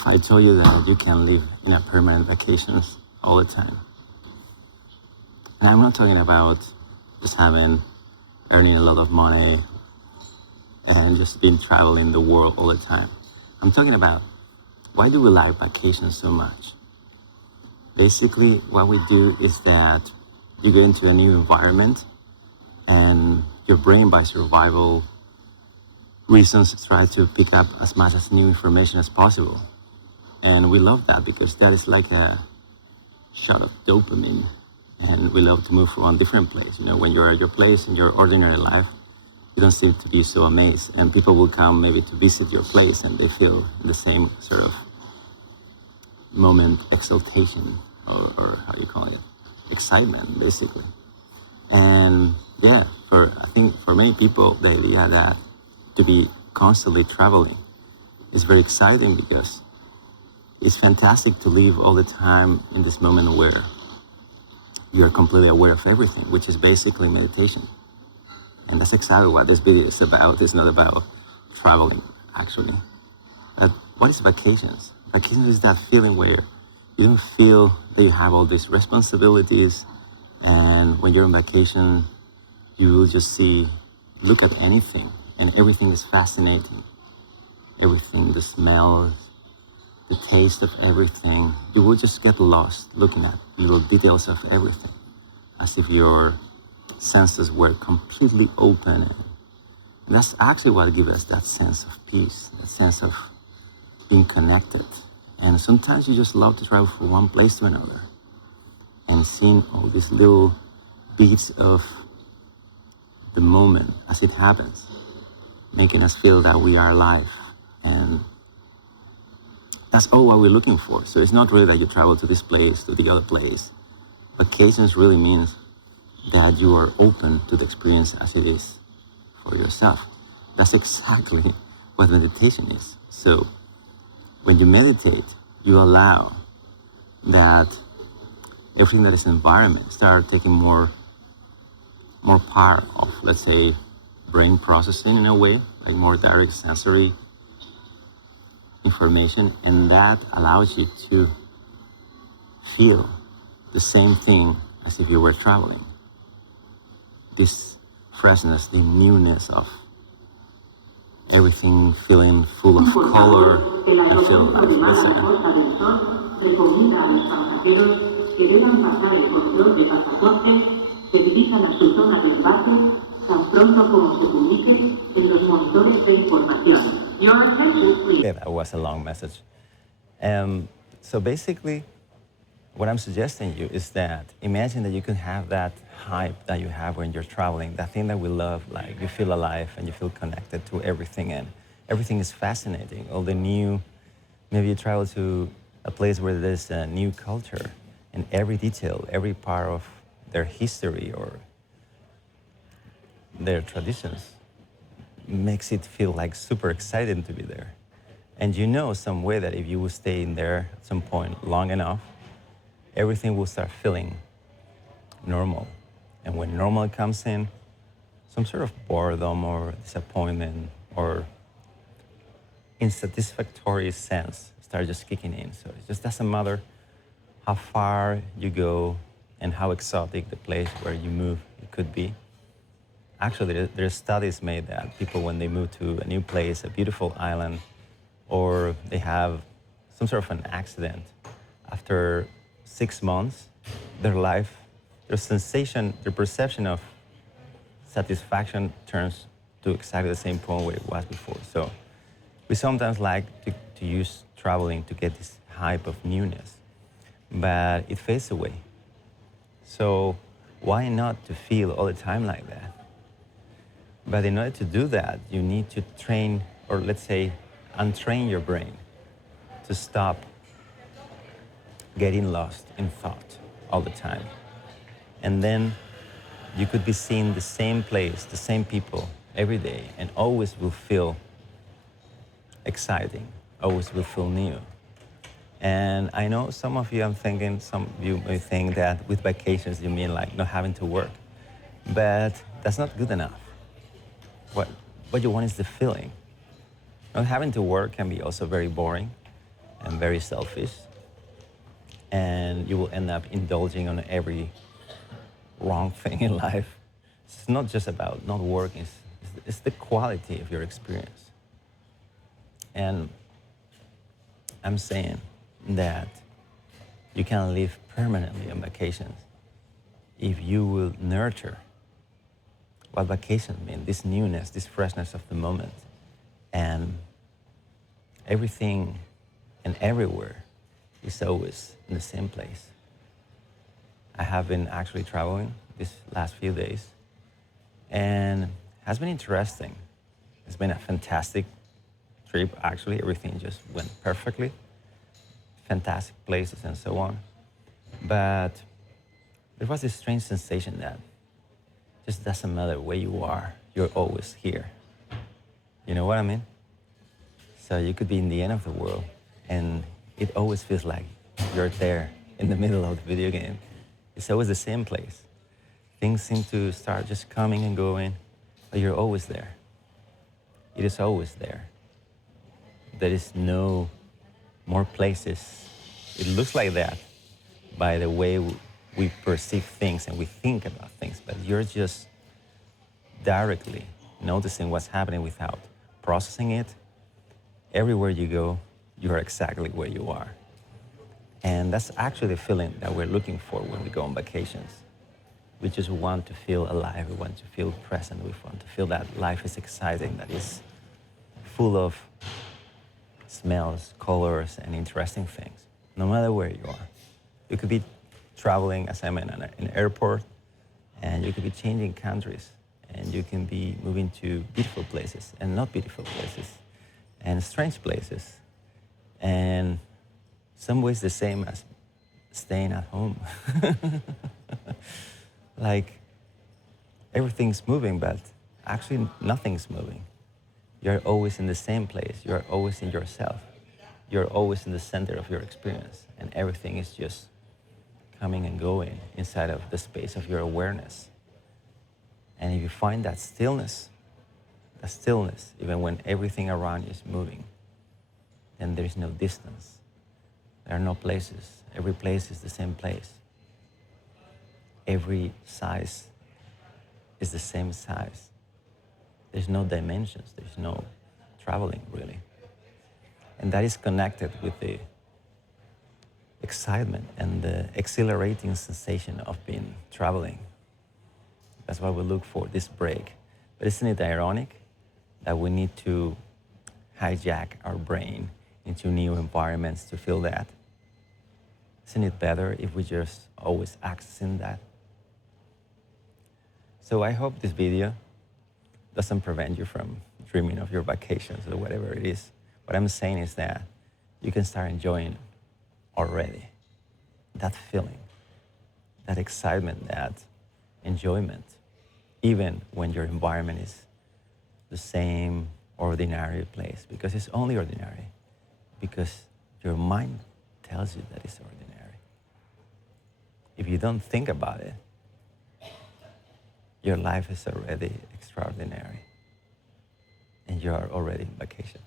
if I told you that you can live in a permanent vacations all the time? And I'm not talking about just earning a lot of money and just being traveling the world all the time. I'm talking about, why do we like vacations so much? Basically, what we do is that you get into a new environment and your brain, by survival reasons, try to pick up as much as new information as possible. And we love that because that is like a shot of dopamine. And we love to move from one different place. You know, when you're at your place in your ordinary life, you don't seem to be so amazed. And people will come maybe to visit your place and they feel the same sort of moment, exaltation, or how you call it, excitement, basically. And yeah, I think for many people, the idea that to be constantly traveling is very exciting because it's fantastic to live all the time in this moment where you're completely aware of everything, which is basically meditation. And that's exactly what this video is about. It's not about traveling, actually. But what is vacations? Vacations is that feeling where you don't feel that you have all these responsibilities, and when you're on vacation, you will just look at anything, and everything is fascinating. Everything, the smells, the taste of everything. You will just get lost looking at little details of everything, as if your senses were completely open. And that's actually what gives us that sense of peace, that sense of being connected. And sometimes you just love to travel from one place to another and seeing all these little beats of the moment as it happens, making us feel that we are alive. And that's all what we're looking for. So it's not really that you travel to this place, to the other place. Vacations really means that you are open to the experience as it is for yourself. That's exactly what meditation is. So when you meditate, you allow that everything that is environment start taking more part of, let's say, brain processing in a way, like more direct sensory information, and that allows you to feel the same thing as if you were traveling. This freshness, the newness of everything feeling full of color and feeling like, let's say, yeah, that was a long message. So basically, what I'm suggesting you is that imagine that you can have that hype that you have when you're traveling, that thing that we love, like you feel alive and you feel connected to everything, and everything is fascinating. All the new, maybe you travel to a place where there's a new culture, and every detail, every part of their history or their traditions makes it feel like super exciting to be there. And you know some way that if you will stay in there at some point long enough, everything will start feeling normal. And when normal comes in, some sort of boredom or disappointment or insatisfactory sense start just kicking in. So it just doesn't matter how far you go and how exotic the place where you move it could be. Actually, there's studies made that people, when they move to a new place, a beautiful island, or they have some sort of an accident, after 6 months, their life, their sensation, their perception of satisfaction turns to exactly the same point where it was before. So we sometimes like to use traveling to get this hype of newness, but it fades away. So why not to feel all the time like that? But in order to do that, you need to train, or let's say, untrain your brain to stop getting lost in thought all the time. And then you could be seeing the same place, the same people every day, and always will feel exciting, always will feel new. And I know some of you, some of you may think that with vacations you mean like not having to work, but that's not good enough. What you want is the feeling. Not having to work can be also very boring, and very selfish. And you will end up indulging on every wrong thing in life. It's not just about not working, it's the quality of your experience. And I'm saying that you can live permanently on vacations if you will nurture what vacation means, this newness, this freshness of the moment. And everything and everywhere is always in the same place. I have been actually traveling these last few days, and it has been interesting. It's been a fantastic trip, actually. Everything just went perfectly. Fantastic places and so on. But there was this strange sensation that just doesn't matter where you are, you're always here. You know what I mean? So you could be in the end of the world, and it always feels like you're there in the middle of the video game. It's always the same place. Things seem to start just coming and going, but you're always there. It is always there. There is no more places. It looks like that by the way we perceive things and we think about things, but you're just directly noticing what's happening without processing it. Everywhere you go, you're exactly where you are. And that's actually the feeling that we're looking for when we go on vacations. We just want to feel alive, we want to feel present, we want to feel that life is exciting, that is full of smells, colors, and interesting things, no matter where you are. You could be traveling, as I'm in an airport, and you could be changing countries, and you can be moving to beautiful places and not beautiful places, and strange places, and some ways the same as staying at home. Like everything's moving, but actually nothing's moving. You're always in the same place. You're always in yourself. You're always in the center of your experience, and everything is just coming and going inside of the space of your awareness. And if you find that stillness, even when everything around you is moving, then there is no distance. There are no places. Every place is the same place. Every size is the same size. There's no dimensions. There's no traveling, really. And that is connected with the excitement and the exhilarating sensation of being traveling. That's what we look for, this break. But isn't it ironic that we need to hijack our brain into new environments to feel that? Isn't it better if we just always accessing that? So I hope this video doesn't prevent you from dreaming of your vacations or whatever it is. What I'm saying is that you can start enjoying already that feeling, that excitement, that enjoyment, even when your environment is the same ordinary place, because it's only ordinary, because your mind tells you that it's ordinary. If you don't think about it, your life is already extraordinary, and you are already on vacation.